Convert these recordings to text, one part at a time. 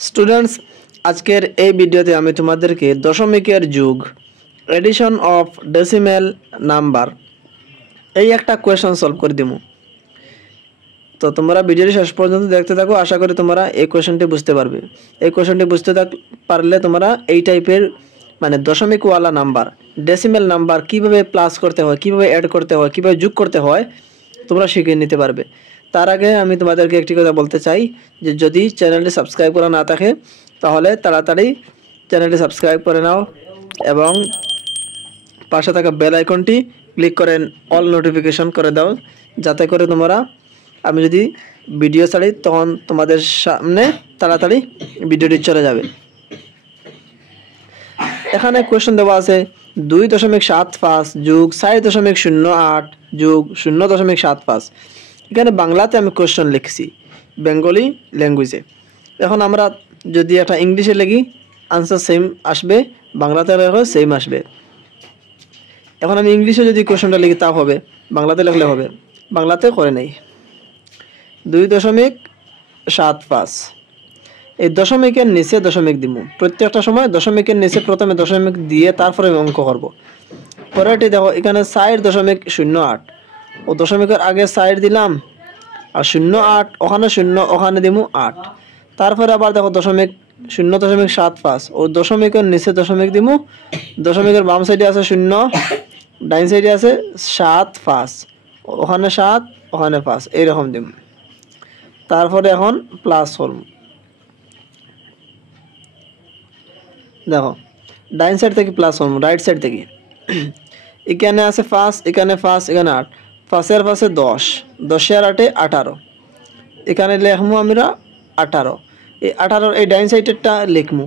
Students, আজকের এই ভিডিওতে আমি তোমাদেরকে দশমিকের যুগ এডিশন অফ ডেসিমেল নাম্বার এই একটা কোয়েশ্চন সলভ করে দিব। তো তোমরা ভিডিওটি শেষ পর্যন্ত দেখতে থাকো। আশা করি তোমরা এই কোয়েশ্চনটি বুঝতে পারবে। এই কোয়েশ্চনটি বুঝতে পারলে তোমরা এই টাইপের মানে দশমিকওয়ালা নাম্বার, ডেসিমেল নাম্বার কিভাবে প্লাস করতে হয়, কিভাবে অ্যাড করতে হয়, কিভাবে যোগ করতে হয় তোমরা শিখে নিতে পারবে। তার আগে আমি তোমাদেরকে একটি কথা বলতে চাই যে যদি চ্যানেলটি সাবস্ক্রাইব করা না থাকে তাহলে তাড়াতাড়ি চ্যানেলটি সাবস্ক্রাইব করে নাও এবং পাশে থাকা বেল আইকনটি ক্লিক করে অল নোটিফিকেশন করে দাও, যাতে করে তোমরা আমি যদি ভিডিও ছাড়ি তখন তোমাদের সামনে তাড়াতাড়ি ভিডিওটি চলে যাবে। এখানে কোয়েশ্চন দেওয়া আছে 2.75 যোগ 4.08 যোগ 0.75। এখানে বাংলাতে আমি কোয়েশ্চন লিখছি, বেঙ্গলি ল্যাঙ্গুয়েজে। এখন আমরা যদি একটা ইংলিশে লিখি আনসার সেম আসবে, বাংলাতে লিখলে সেম আসবে। এখন আমি ইংলিশে যদি কোয়েশ্চনটা লিখি তাও হবে, বাংলাতে লিখলে হবে। বাংলাতে করে নেই। 2.75 এই দশমিকের নিচে দশমিক দিব। প্রত্যেকটা সময় দশমিকের নিচে প্রথমে দশমিক দিয়ে তারপরে অঙ্ক করব। পরেরটি দেখো, এখানে 4.08 ও দশমিকের আগে 4 দিলাম আর 0.8 ওখানে 0 ওখানে দিব 8। তারপরে আবার দেখো দশমিক 0.75 ও দশমিকের নিচে দশমিক দিব। দশমিকের বাম সাইডে আছে 0, ডাইন সাইডে আছে 7.5, ওখানে 7 ওখানে 5 এইরকম দিব। তারপরে এখন প্লাস করব। দেখো ডাইন সাইড থেকে প্লাস করব, রাইট সাইড থেকে। এখানে আছে 5, এখানে 5, এখানে 8, 5 এর পাশে 10, 10 এর 8 18। এখানে লিখবো আমরা 18। এই 18 এই ডাইন সাইডেরটা লিখবো,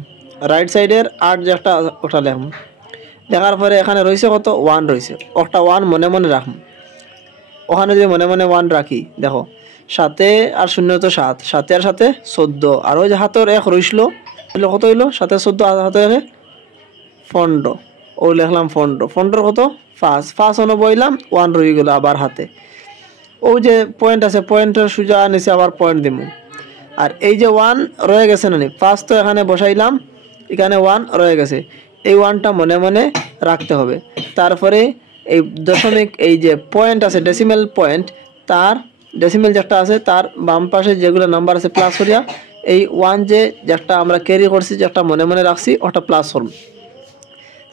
রাইট সাইডের 8 যেটা ওটা লিখবো। লেখার পরে এখানে রয়েছে কত 1 রয়েছে, একটা 1 মনে মনে রাখবো। ওখানে যদি মনে মনে 1 রাখি, দেখো 7 আর 0 তো 7, 7 আর 7 14, আর ওই যে হাতের 1 রইছিল কত হইলো 7 14 আর হাতে 15, ও লিখলাম 15 কত 5 অন বইলাম 1 রয়ে গেল আবার হাতে। ওই যে পয়েন্ট আছে, পয়েন্টের সোজা নিচে আবার পয়েন্ট দিব। আর এই যে 1 রয়ে গেছে না, 5 তো এখানে বসাইলাম, এখানে 1 রয়ে গেছে। এই 1টা মনে মনে রাখতে হবে। তারপরে এই দশমিক এই যে পয়েন্ট আছে ডেসিমেল পয়েন্ট, তার ডেসিমেল যেটা আছে তার বাম পাশে যেগুলো নাম্বার আছে প্লাস করিয়া এই 1 যেটা আমরা ক্যারি করছি, যেটা মনে মনে রাখছি ওটা প্লাস করব।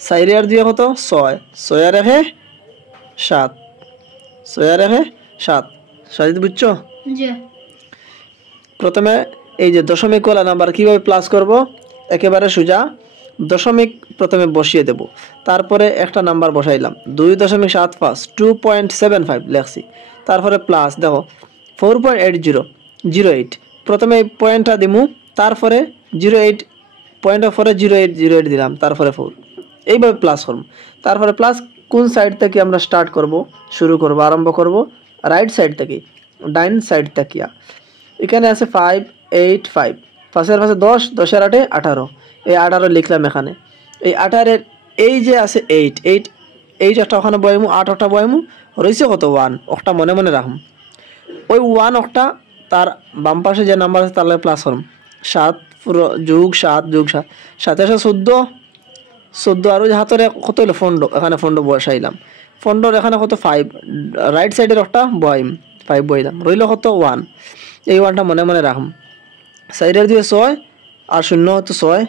4 আর 2 কত 6, 6 আর 1 7, 6 আর 1 7। সাজিদ বুঝছো? জি। প্রথমে এই যে দশমিকওয়ালা নাম্বার কিভাবে প্লাস করব, একেবারে সোজা দশমিক প্রথমে বসিয়ে দেব। তারপরে একটা নাম্বার বসাইলাম 2.75 2.75 লিখছি। তারপরে প্লাস দেখো 4.8008, প্রথমে এই পয়েন্টটা দিমু, তারপরে 08 পয়েন্টের পরে 08 দিলাম, তারপরে 4। এইভাবে প্লাস করব। তারপরে প্লাস কোন সাইড থেকে আমরা স্টার্ট করব, শুরু করব, আরম্ভ করব রাইট সাইড থেকে, ডাইন সাইড থেকে। এখানে আছে 5 8 5, 5 এর পাশে 10, 10 এর 8 18, এই 18 লিখলাম এখানে। এই 18 এর এই যে আছে 8 একটা ওখানে বয়ামু, 8 একটা বয়ামু, রয়েছে কত 1, ওটা মনে মনে রাখুন। ওই 1 একটা তার বাম পাশে যে নাম্বার আছে তাহলে প্লাস করুন। 7 পুরো যোগ 7 যোগ 7, 7 এর 14 আর ওই হাতের কত হলো 15, এখানে 15 বসাইলাম। 15 এখানে কত 5, রাইট সাইডের একটা বয়াম 5 বইলাম, রইল কত 1। এই 1টা মনে মনে রাখুন। সাইডের দিয়ে 6 আর 0 হতো 6,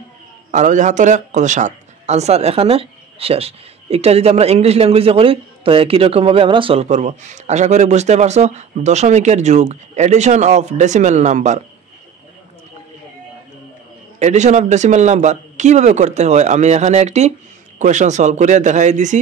আর ওই যে হাতের কত 7। আনসার এখানে শেষ। একটা যদি আমরা ইংলিশ ল্যাঙ্গুয়েজে করি তো একই রকমভাবে আমরা সলভ করব। আশা করি বুঝতে পারছো দশমিকের যুগ edition of decimal number. Edition of decimal number কিভাবে করতে হয় আমি এখানে একটি কোয়েশ্চন সলভ করে দেখাই দিছি।